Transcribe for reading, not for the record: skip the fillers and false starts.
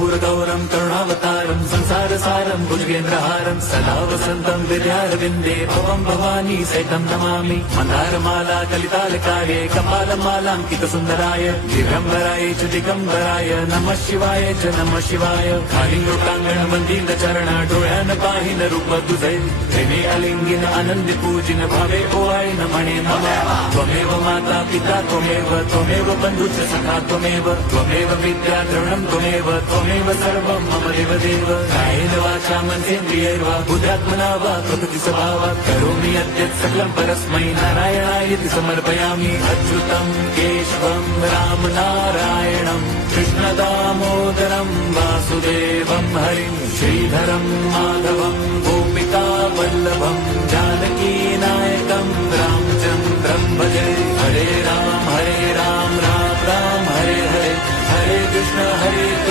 कर्पूरगौरं करुणावतारं संसारसारं भुजगेन्द्रहारं सदा वसन्तं विद्यारविन्दे भवं भवानी सहितं नमामि। मन्दारमाला कलितालकाय कपालमालाङ्कितसुन्दराय दिगम्बराय च दिगम्बराय नमः शिवाय च नमः शिवाय। कालिङ्गोटाङ्गणवन्दीनचरण डोळ्यान पाहिन रूप तुझे प्रेमे अलिंगिन आनंदी पूजिन भावे ओवाय नमणे नमः। त्वमेव माता पिता त्वमेव बन्धुश्च सखा त्वमेव विद्या द्रविणं त्वमेव सर्वं मम देवदेव। कायेन वाचा मनसेन्द्रियैर्वा बुद्ध्यात्मना वा प्रकृति स्वभावात् करोमि यद्यत् सकलं परस्मै नारायणायति समर्पयामि। अच्युतं केशवं राम नारायणं कृष्णदामोदरं वासुदेवं हरिं श्रीधरं माधवं गोपिका वल्लभं जानकीनायकं रामचन्द्रं भजे। हरे राम राम राम हरे हरे, हरे कृष्ण हरे कृष्ण।